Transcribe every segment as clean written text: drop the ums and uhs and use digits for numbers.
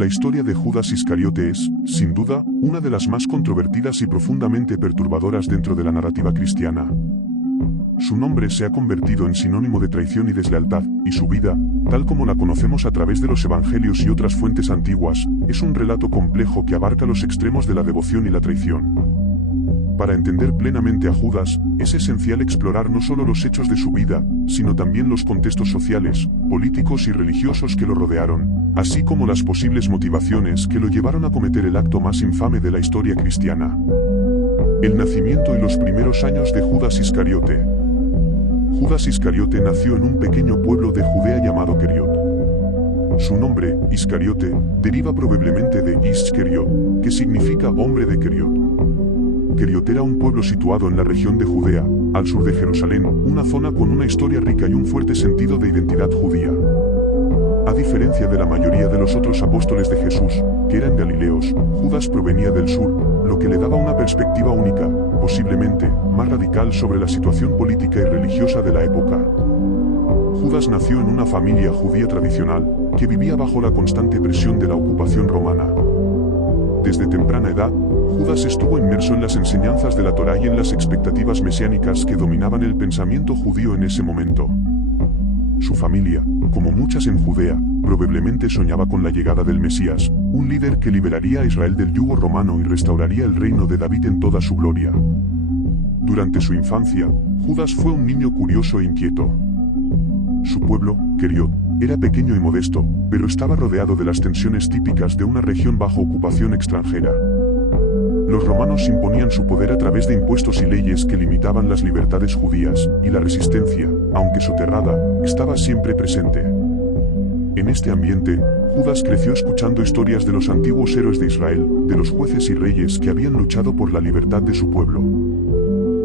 La historia de Judas Iscariote es, sin duda, una de las más controvertidas y profundamente perturbadoras dentro de la narrativa cristiana. Su nombre se ha convertido en sinónimo de traición y deslealtad, y su vida, tal como la conocemos a través de los evangelios y otras fuentes antiguas, es un relato complejo que abarca los extremos de la devoción y la traición. Para entender plenamente a Judas, es esencial explorar no solo los hechos de su vida, sino también los contextos sociales, políticos y religiosos que lo rodearon, así como las posibles motivaciones que lo llevaron a cometer el acto más infame de la historia cristiana. El nacimiento y los primeros años de Judas Iscariote. Judas Iscariote nació en un pequeño pueblo de Judea llamado Keriot. Su nombre, Iscariote, deriva probablemente de Iskeriot, que significa hombre de Keriot. Keriot era un pueblo situado en la región de Judea, al sur de Jerusalén, una zona con una historia rica y un fuerte sentido de identidad judía. A diferencia de la mayoría de los otros apóstoles de Jesús, que eran galileos, Judas provenía del sur, lo que le daba una perspectiva única, posiblemente, más radical sobre la situación política y religiosa de la época. Judas nació en una familia judía tradicional, que vivía bajo la constante presión de la ocupación romana. Desde temprana edad, Judas estuvo inmerso en las enseñanzas de la Torá y en las expectativas mesiánicas que dominaban el pensamiento judío en ese momento. Su familia, como muchas en Judea, probablemente soñaba con la llegada del Mesías, un líder que liberaría a Israel del yugo romano y restauraría el reino de David en toda su gloria. Durante su infancia, Judas fue un niño curioso e inquieto. Su pueblo, Keriot, era pequeño y modesto, pero estaba rodeado de las tensiones típicas de una región bajo ocupación extranjera. Los romanos imponían su poder a través de impuestos y leyes que limitaban las libertades judías, y la resistencia, aunque soterrada, estaba siempre presente. En este ambiente, Judas creció escuchando historias de los antiguos héroes de Israel, de los jueces y reyes que habían luchado por la libertad de su pueblo.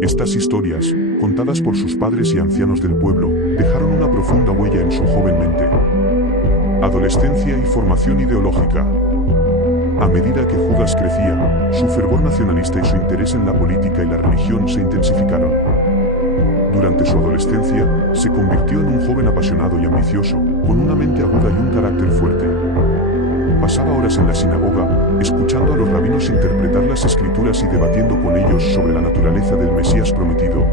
Estas historias, contadas por sus padres y ancianos del pueblo, dejaron una profunda huella en su joven mente. Adolescencia y formación ideológica. A medida que Judas crecía, su fervor nacionalista y su interés en la política y la religión se intensificaron. Durante su adolescencia, se convirtió en un joven apasionado y ambicioso, con una mente aguda y un carácter fuerte. Pasaba horas en la sinagoga, escuchando a los rabinos interpretar las escrituras y debatiendo con ellos sobre la naturaleza del Mesías prometido.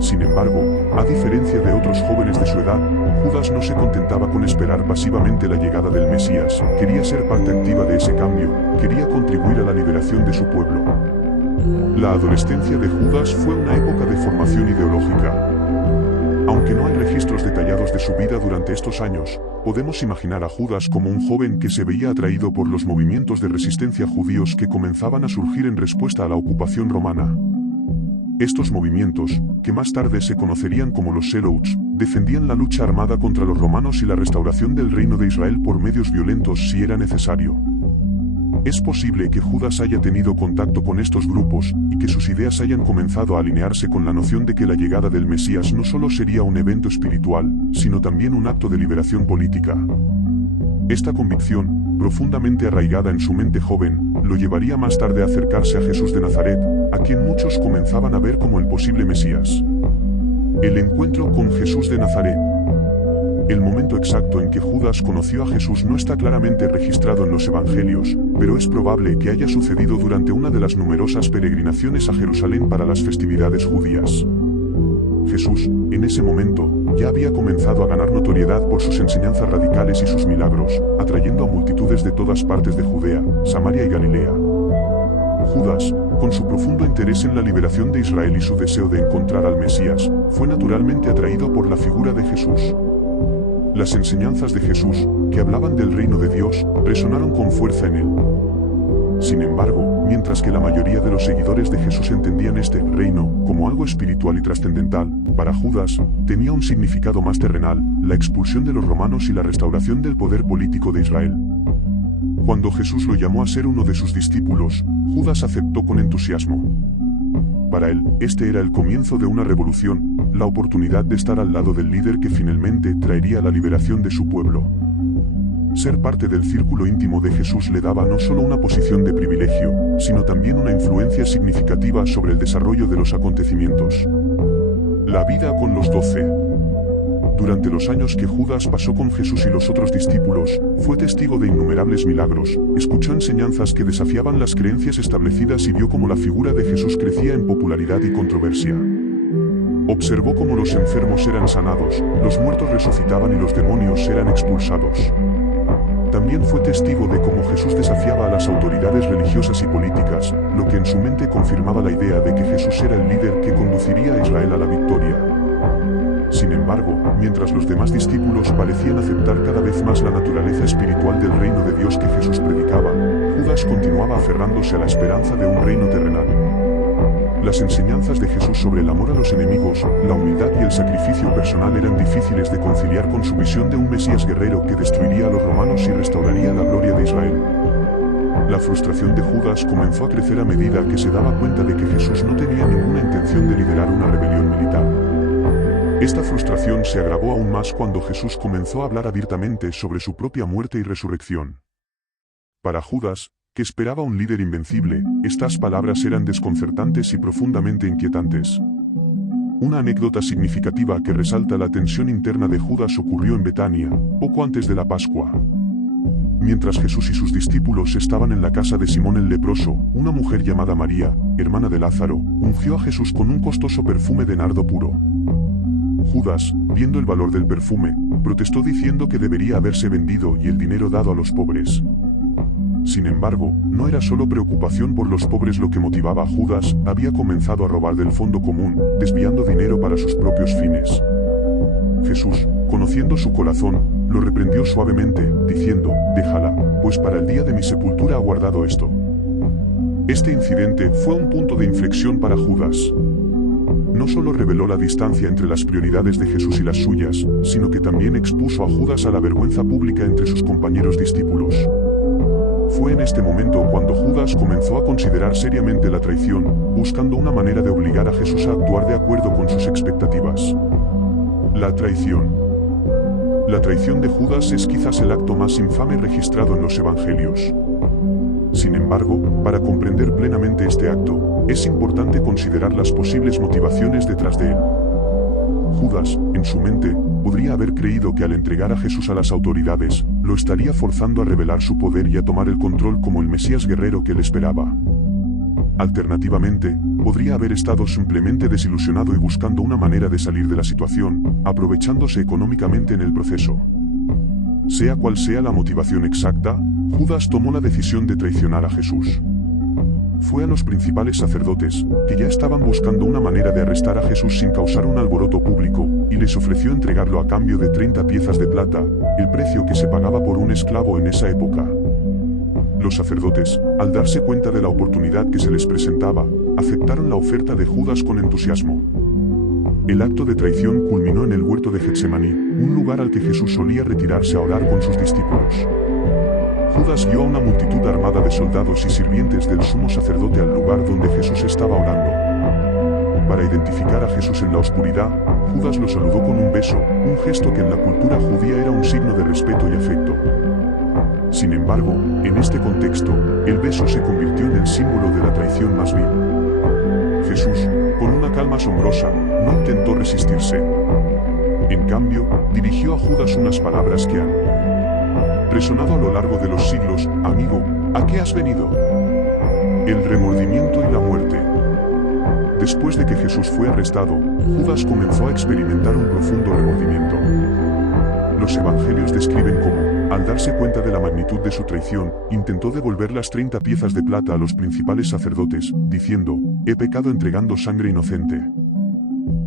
Sin embargo, a diferencia de otros jóvenes de su edad, Judas no se contentaba con esperar pasivamente la llegada del Mesías, quería ser parte activa de ese cambio, quería contribuir a la liberación de su pueblo. La adolescencia de Judas fue una época de formación ideológica. Aunque no hay registros detallados de su vida durante estos años, podemos imaginar a Judas como un joven que se veía atraído por los movimientos de resistencia judíos que comenzaban a surgir en respuesta a la ocupación romana. Estos movimientos, que más tarde se conocerían como los Zelotes, defendían la lucha armada contra los romanos y la restauración del reino de Israel por medios violentos si era necesario. Es posible que Judas haya tenido contacto con estos grupos, y que sus ideas hayan comenzado a alinearse con la noción de que la llegada del Mesías no solo sería un evento espiritual, sino también un acto de liberación política. Esta convicción, profundamente arraigada en su mente joven, lo llevaría más tarde a acercarse a Jesús de Nazaret, a quien muchos comenzaban a ver como el posible Mesías. El encuentro con Jesús de Nazaret. El momento exacto en que Judas conoció a Jesús no está claramente registrado en los evangelios, pero es probable que haya sucedido durante una de las numerosas peregrinaciones a Jerusalén para las festividades judías. Jesús, en ese momento, ya había comenzado a ganar notoriedad por sus enseñanzas radicales y sus milagros, atrayendo a multitudes de todas partes de Judea, Samaria y Galilea. Judas, con su profundo interés en la liberación de Israel y su deseo de encontrar al Mesías, fue naturalmente atraído por la figura de Jesús. Las enseñanzas de Jesús, que hablaban del reino de Dios, resonaron con fuerza en él. Sin embargo, mientras que la mayoría de los seguidores de Jesús entendían este reino como algo espiritual y trascendental, para Judas, tenía un significado más terrenal, la expulsión de los romanos y la restauración del poder político de Israel. Cuando Jesús lo llamó a ser uno de sus discípulos, Judas aceptó con entusiasmo. Para él, este era el comienzo de una revolución, la oportunidad de estar al lado del líder que finalmente traería la liberación de su pueblo. Ser parte del círculo íntimo de Jesús le daba no solo una posición de privilegio, sino también una influencia significativa sobre el desarrollo de los acontecimientos. La vida con los 12. Durante los años que Judas pasó con Jesús y los otros discípulos, fue testigo de innumerables milagros, escuchó enseñanzas que desafiaban las creencias establecidas y vio cómo la figura de Jesús crecía en popularidad y controversia. Observó cómo los enfermos eran sanados, los muertos resucitaban y los demonios eran expulsados. También fue testigo de cómo Jesús desafiaba a las autoridades religiosas y políticas, lo que en su mente confirmaba la idea de que Jesús era el líder que conduciría a Israel a la victoria. Sin embargo, mientras los demás discípulos parecían aceptar cada vez más la naturaleza espiritual del reino de Dios que Jesús predicaba, Judas continuaba aferrándose a la esperanza de un reino terrenal. Las enseñanzas de Jesús sobre el amor a los enemigos, la humildad y el sacrificio personal eran difíciles de conciliar con su visión de un Mesías guerrero que destruiría a los romanos y restauraría la gloria de Israel. La frustración de Judas comenzó a crecer a medida que se daba cuenta de que Jesús no tenía ninguna intención de liderar una rebelión militar. Esta frustración se agravó aún más cuando Jesús comenzó a hablar abiertamente sobre su propia muerte y resurrección. Para Judas, que esperaba un líder invencible, estas palabras eran desconcertantes y profundamente inquietantes. Una anécdota significativa que resalta la tensión interna de Judas ocurrió en Betania, poco antes de la Pascua. Mientras Jesús y sus discípulos estaban en la casa de Simón el leproso, una mujer llamada María, hermana de Lázaro, ungió a Jesús con un costoso perfume de nardo puro. Judas, viendo el valor del perfume, protestó diciendo que debería haberse vendido y el dinero dado a los pobres. Sin embargo, no era solo preocupación por los pobres lo que motivaba a Judas, había comenzado a robar del fondo común, desviando dinero para sus propios fines. Jesús, conociendo su corazón, lo reprendió suavemente, diciendo, «Déjala, pues para el día de mi sepultura ha guardado esto». Este incidente fue un punto de inflexión para Judas. No solo reveló la distancia entre las prioridades de Jesús y las suyas, sino que también expuso a Judas a la vergüenza pública entre sus compañeros discípulos. Fue en este momento cuando Judas comenzó a considerar seriamente la traición, buscando una manera de obligar a Jesús a actuar de acuerdo con sus expectativas. La traición. La traición de Judas es quizás el acto más infame registrado en los evangelios. Sin embargo, para comprender plenamente este acto, es importante considerar las posibles motivaciones detrás de él. Judas, en su mente, podría haber creído que al entregar a Jesús a las autoridades, lo estaría forzando a revelar su poder y a tomar el control como el Mesías guerrero que él esperaba. Alternativamente, podría haber estado simplemente desilusionado y buscando una manera de salir de la situación, aprovechándose económicamente en el proceso. Sea cual sea la motivación exacta, Judas tomó la decisión de traicionar a Jesús. Fue a los principales sacerdotes, que ya estaban buscando una manera de arrestar a Jesús sin causar un alboroto público, y les ofreció entregarlo a cambio de 30 piezas de plata, el precio que se pagaba por un esclavo en esa época. Los sacerdotes, al darse cuenta de la oportunidad que se les presentaba, aceptaron la oferta de Judas con entusiasmo. El acto de traición culminó en el huerto de Getsemaní, un lugar al que Jesús solía retirarse a orar con sus discípulos. Judas guió a una multitud armada de soldados y sirvientes del sumo sacerdote al lugar donde Jesús estaba orando. Para identificar a Jesús en la oscuridad, Judas lo saludó con un beso, un gesto que en la cultura judía era un signo de respeto y afecto. Sin embargo, en este contexto, el beso se convirtió en el símbolo de la traición más vil. Jesús, con una calma asombrosa, no intentó resistirse. En cambio, dirigió a Judas unas palabras que han resonado a lo largo de los siglos: «Amigo, ¿a qué has venido? El remordimiento y la muerte». Después de que Jesús fue arrestado, Judas comenzó a experimentar un profundo remordimiento. Los evangelios describen cómo, al darse cuenta de la magnitud de su traición, intentó devolver las 30 piezas de plata a los principales sacerdotes, diciendo: «He pecado entregando sangre inocente».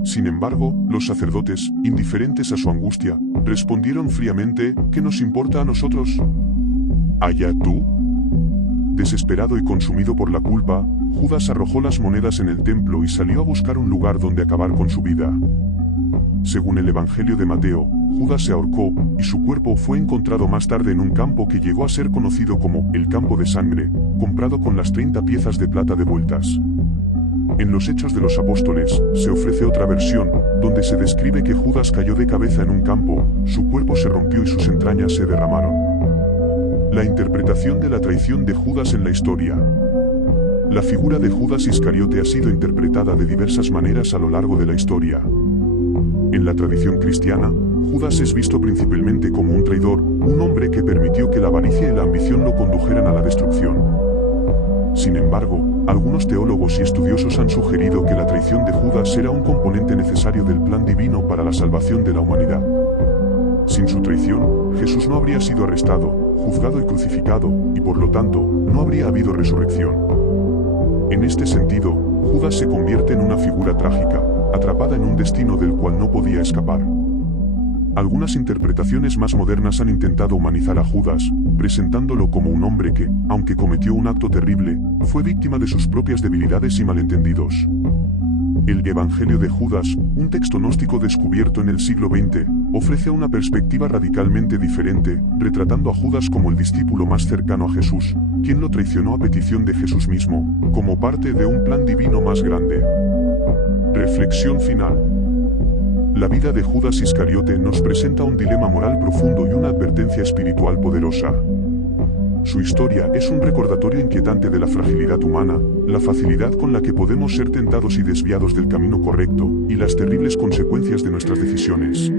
Sin embargo, los sacerdotes, indiferentes a su angustia, respondieron fríamente: «¿Qué nos importa a nosotros? Allá tú». Desesperado y consumido por la culpa, Judas arrojó las monedas en el templo y salió a buscar un lugar donde acabar con su vida. Según el Evangelio de Mateo, Judas se ahorcó, y su cuerpo fue encontrado más tarde en un campo que llegó a ser conocido como el campo de sangre, comprado con las 30 piezas de plata devueltas. En los Hechos de los Apóstoles, se ofrece otra versión, donde se describe que Judas cayó de cabeza en un campo, su cuerpo se rompió y sus entrañas se derramaron. La interpretación de la traición de Judas en la historia. La figura de Judas Iscariote ha sido interpretada de diversas maneras a lo largo de la historia. En la tradición cristiana, Judas es visto principalmente como un traidor, un hombre que permitió que la avaricia y la ambición lo condujeran a la destrucción. Sin embargo, algunos teólogos y estudiosos han sugerido que la traición de Judas era un componente necesario del plan divino para la salvación de la humanidad. Sin su traición, Jesús no habría sido arrestado, juzgado y crucificado, y por lo tanto, no habría habido resurrección. En este sentido, Judas se convierte en una figura trágica, atrapada en un destino del cual no podía escapar. Algunas interpretaciones más modernas han intentado humanizar a Judas, presentándolo como un hombre que, aunque cometió un acto terrible, fue víctima de sus propias debilidades y malentendidos. El Evangelio de Judas, un texto gnóstico descubierto en el siglo XX, ofrece una perspectiva radicalmente diferente, retratando a Judas como el discípulo más cercano a Jesús, quien lo traicionó a petición de Jesús mismo, como parte de un plan divino más grande. Reflexión final. La vida de Judas Iscariote nos presenta un dilema moral profundo y una advertencia espiritual poderosa. Su historia es un recordatorio inquietante de la fragilidad humana, la facilidad con la que podemos ser tentados y desviados del camino correcto, y las terribles consecuencias de nuestras decisiones.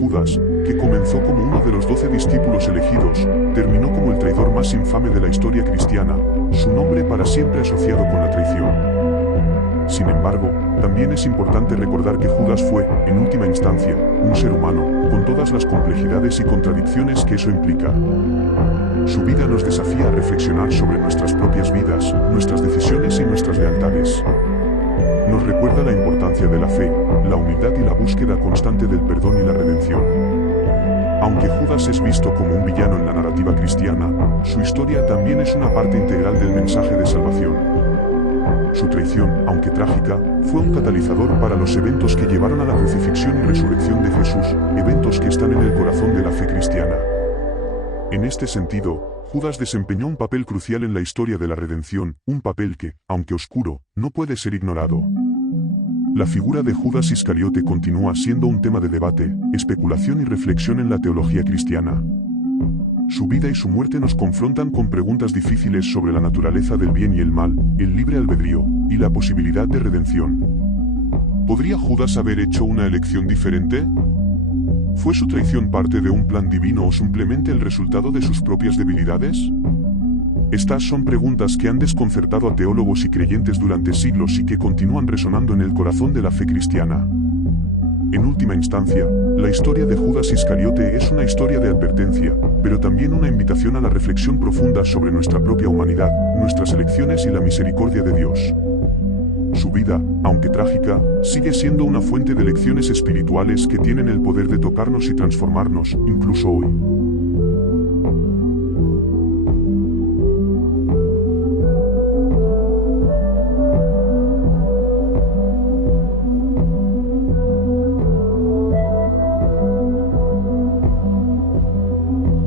Judas, que comenzó como uno de los 12 discípulos elegidos, terminó como el traidor más infame de la historia cristiana, su nombre para siempre asociado con la traición. Sin embargo, también es importante recordar que Judas fue, en última instancia, un ser humano, con todas las complejidades y contradicciones que eso implica. Su vida nos desafía a reflexionar sobre nuestras propias vidas, nuestras decisiones y nuestras lealtades. Nos recuerda la importancia de la fe, la humildad y la búsqueda constante del perdón y la redención. Aunque Judas es visto como un villano en la narrativa cristiana, su historia también es una parte integral del mensaje de salvación. Su traición, aunque trágica, fue un catalizador para los eventos que llevaron a la crucifixión y resurrección de Jesús, eventos que están en el corazón de la fe cristiana. En este sentido, Judas desempeñó un papel crucial en la historia de la redención, un papel que, aunque oscuro, no puede ser ignorado. La figura de Judas Iscariote continúa siendo un tema de debate, especulación y reflexión en la teología cristiana. Su vida y su muerte nos confrontan con preguntas difíciles sobre la naturaleza del bien y el mal, el libre albedrío, y la posibilidad de redención. ¿Podría Judas haber hecho una elección diferente? ¿Fue su traición parte de un plan divino o simplemente el resultado de sus propias debilidades? Estas son preguntas que han desconcertado a teólogos y creyentes durante siglos y que continúan resonando en el corazón de la fe cristiana. En última instancia, la historia de Judas Iscariote es una historia de advertencia, pero también una invitación a la reflexión profunda sobre nuestra propia humanidad, nuestras elecciones y la misericordia de Dios. Su vida, aunque trágica, sigue siendo una fuente de lecciones espirituales que tienen el poder de tocarnos y transformarnos, incluso hoy.